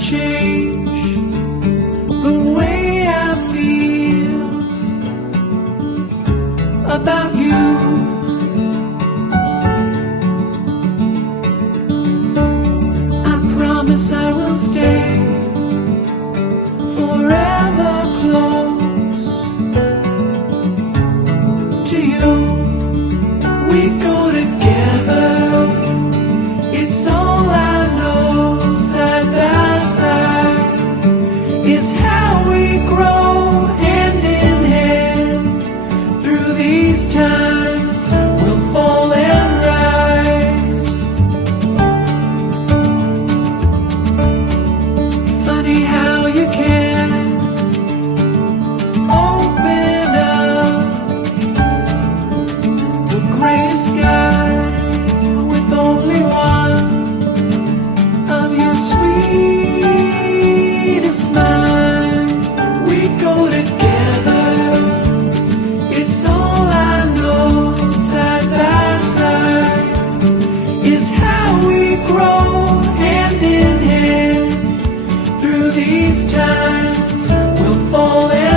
change the way I feel about you. I promise I will stay forever close to you. We go together, it's all I know. Side by side is how we grow, hand in hand. Through these times we'll fall and rise. Funny how you can open up the gray sky with only one of your sweetest smile. We go together, it's all I know. Side by side is how we grow, hand in hand. Through these times we'll fall in